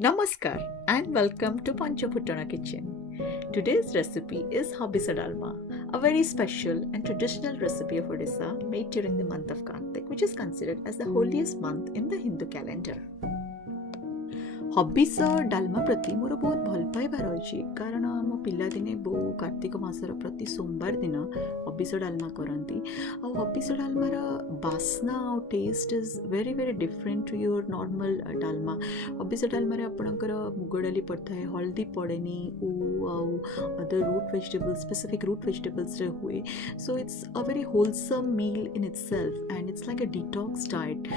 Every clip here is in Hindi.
Namaskar and welcome to Panchaputana Kitchen. Today's recipe is Habisa Dalma, a very special and traditional recipe of Odisha made during the month of Kartik, which is considered as the holiest month in the Hindu calendar. Hobbies Dalma प्रति मोर बहुत भल पाइबा रही कारण मो पिलादिने बो कार्तिक मासर प्रति सोमवार दिन हबिस डालमा करती हबिस डालमार बास्ना और taste is very very different to your normal dalma Habisa डालमार आपणकर मुग डाली पड़ता है हल्दी पड़ेनी other root vegetables specific root vegetables हुए so it's a very wholesome meal in itself and it's like a detox diet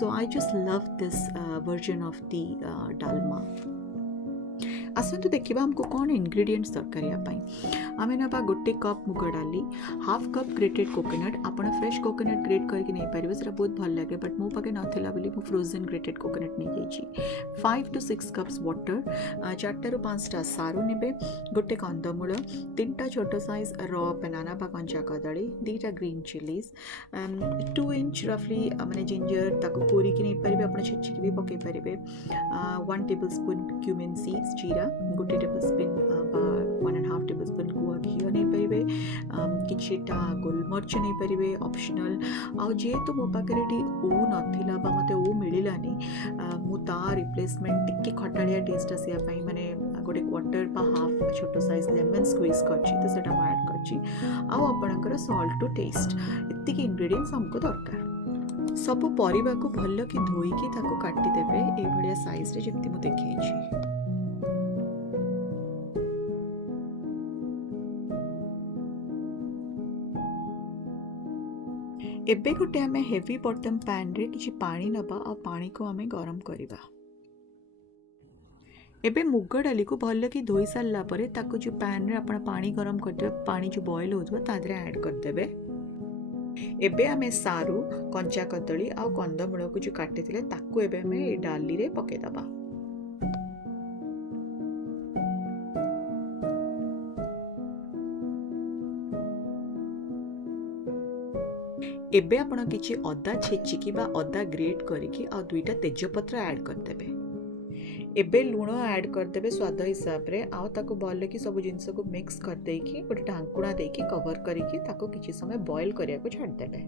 so I just love this version of the dalma आसतु देखा आमको कौन इंग्रेडिएंट्स दरकार आम ना गोटे कप मुग डाली हाफ कप ग्रेटेड कोकोनट आपड़ फ्रेश कोकोनट ग्रेट करके नहीं पारे से बहुत भल लगे बट मो पाखे नाला बोली मु फ्रोजेन ग्रेटेड कोकोनट नहीं जाइए 5 to 6 कप्स वाटर 4 ରୁ 5टा सारू ने गोटे कंदमूल 3टा छोट साइज र बनाना बा कंचा कदली 2टा ग्रीन चिलीज 2 इंच रफली माने जिंजर ताको कोरी की नहीं पारे आप छेचिकी भी पकई पारे 1 टेबलस्पून क्यूमिन सीड्स जीरा गोटे टेबलस्पून 1.5 टेबलस्पून गुआ घी नहीं पारे किछिटा गोलमर्च नहीं पारे ऑप्शनल आउ जेहेतु मो पाखे ओ नाला मत ओ मिलानी मु ता रिप्लेसमेंट टिके खटाड़िया टेस्ट आसापी माने गोटे क्वार्टर बा हाफ छोट साइज लेमन स्क्वीज कर ऐड कर सॉल्ट टू टेस्ट इतनी इंग्रेडिएंट्स हमको दरकार सब परिबा को भल कि धोईकी ताको काटिदेवे ये साइज रे जमती मु देखी एबे गोटे आम हेवी बॉटम पैन रे किछि पानी नबा और पानी को आम गरम करवा एबे मुग डाली को भल कि धोई सारा पर ताको जो पैन रे आपण पानी गरम करदे पानी जो बॉयल होतबा तादरे ऐड कर देबे एबे आमे सारू कंचा कदली आ कंदमूल को जो काटी थिले ताको एबे आमे डाली रे पके दबा एबे आपण किछि अदा छेचिकी बा अदा ग्रेट करिकी आ 2टा तेजपत्र ऐड कर देबे एबे लूण ऐड कर देबे स्वाद हिसाब रे आ ताको भल कि सब जिंस को मिक्स कर देकी गोटे ढांकुणा देकी कवर करिकी ताको किछि समय बॉयल करिया को छाड़ देबे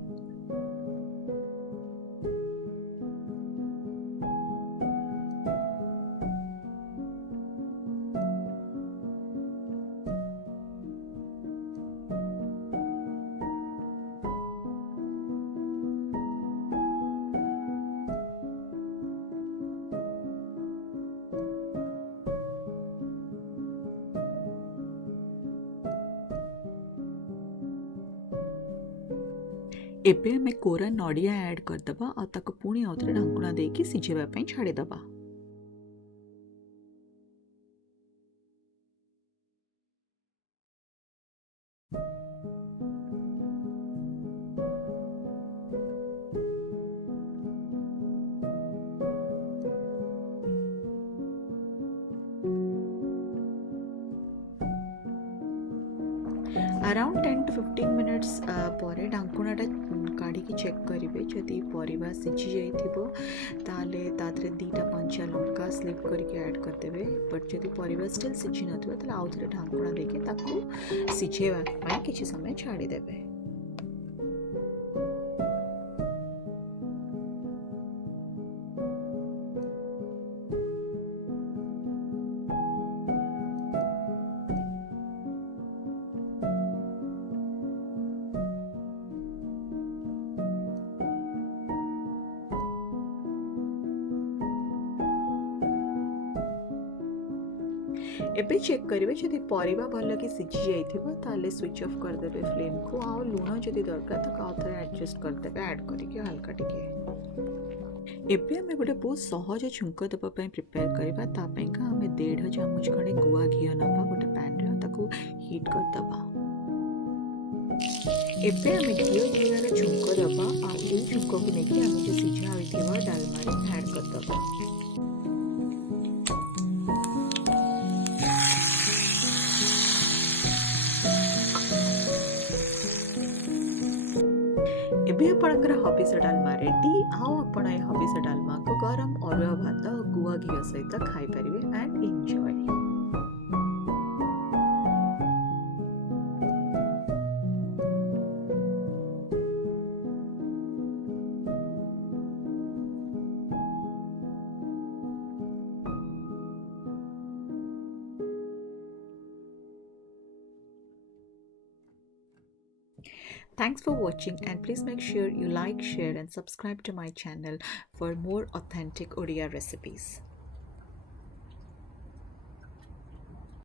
एबे आमे कोरा नड़िया ऐड करदबा आ ताको पुणी आउथरे ढांकुणा देकी सिझेबा पई छाड़ी दबा अराउंड 10 to 15 मिनट्स पर ढांकुणाटा काढ़ी चेक करेंगे जदि परिबा सिझी जाइथिबो ताले तादरे 2टा कंचा लंका स्लिप करके ऐड करदेबे बट जदि परिबा स्टिल सिझी नथिबो ताले आउ थरे ढांकुणा देके ताको सिझेबा पई किछि समय छाड़ी देबे एबे चेक करेंगे जदि परिबा भल कि सिझी जाइथिबो ताले स्विच ऑफ कर देबे फ्लेम को आ लूण जदि दरकार तो आउथरे एडजस्ट कर देबे ऐड करके हल्का टिके एबे हमें गोटे बहुत सहज छुंक देबा पई प्रिपेयर करबा ता पई का हमें 1.5 चम्मच खंडे गुआ घी नबा गोटे पैन रे ताको हीट कर दबा एबे हमें घी घीर छुंक दबा आ ए छुंक को नेकी हम जो सिझा होइथिबा डालमा रे ऐड कर दबा एबे ଆପଣଙ୍କର ହବିଷ ଡାଲମା ରେଡ଼ି। ଆଉ ଆପଣ ଏ ହବିଷ ଡାଲମାକୁ ଗରମ ଅରୁଆ ଭାତ ଗୁଆ ଘିଅ ସହିତ ଖାଇପାରିବେ and enjoy. Thanks for watching, and please make sure you like, share and subscribe to my channel for more authentic Odia recipes.